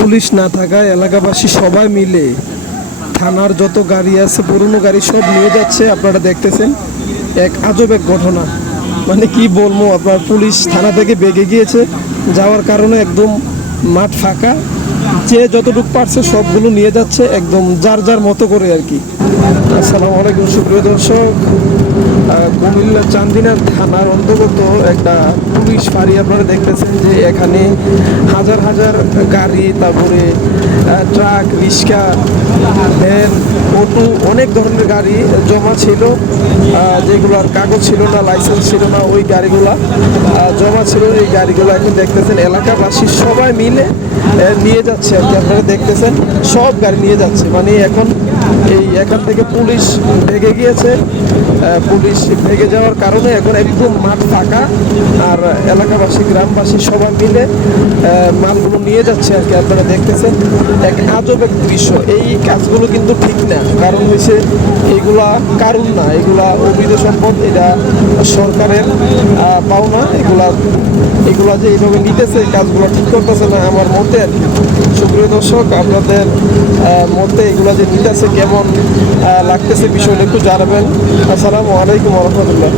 Police না থাকায় এলাকাবাসী সবাই মিলে থানার যত গাড়ি আছে, পুরনো গাড়ি সব নিয়ে যাচ্ছে, আপনারা দেখতেছেন। এক আজব এক ঘটনা। মানে কি বলব, আপনার পুলিশ থানা থেকে বেগে গিয়েছে, যাওয়ার কারণে একদম মাঠ ফাঁকা। যে যতটুকু পারছে সবগুলো নিয়ে যাচ্ছে একদম যার যার মতো করে আর কি। আসসালামু আলাইকুম সুপ্রিয় দর্শক। কুমিল্লা চান্দিনা থানার অন্তর্গত একটা পুলিশ ফাঁড়ি আপনারা দেখতেছেন যে এখানে হাজার হাজার গাড়ি তারপরে ট্রাক রিক্সা ভ্যান অটো অনেক ধরনের গাড়ি জমা ছিল। আহ, যেগুলোর কাগজ ছিল না লাইসেন্স ছিল না ওই গাড়িগুলা। জমা ছিল এই গাড়িগুলো এখন দেখতেছেন এলাকাবাসী সবাই মিলে নিয়ে যাচ্ছে। আর কি আপনারা দেখতেছেন সব গাড়ি নিয়ে যাচ্ছে। মানে এখন এই এখান থেকে পুলিশ ভেগে গিয়েছে। পুলিশ ভেগে যাওয়ার কারণে এখন একদম মাঠ ফাঁকা আর এলাকাবাসী, গ্রামবাসী সবাই মিলে মালগুলো নিয়ে যাচ্ছে আর কি, আপনারা দেখতেছেন। এক আজব এক দৃশ্য। এই কাজগুলো কিন্তু ঠিক না। কারণ হয়েছে এইগুলা কারণ না। এগুলা অবৈধ সম্পদ, এটা সরকারের পাওনা। এগুলা এগুলা যে এইভাবে নিতেছে কাজগুলো ঠিক করতেছে না আমার মতে আর কি। সুপ্রিয় দর্শক, আপনাদের মতে এগুলা যে নিতেছে কেমন লাগতেছে বিষয়টা একটু জানাবেন। আসসালামু আলাইকুম রহমতুল্লাহ।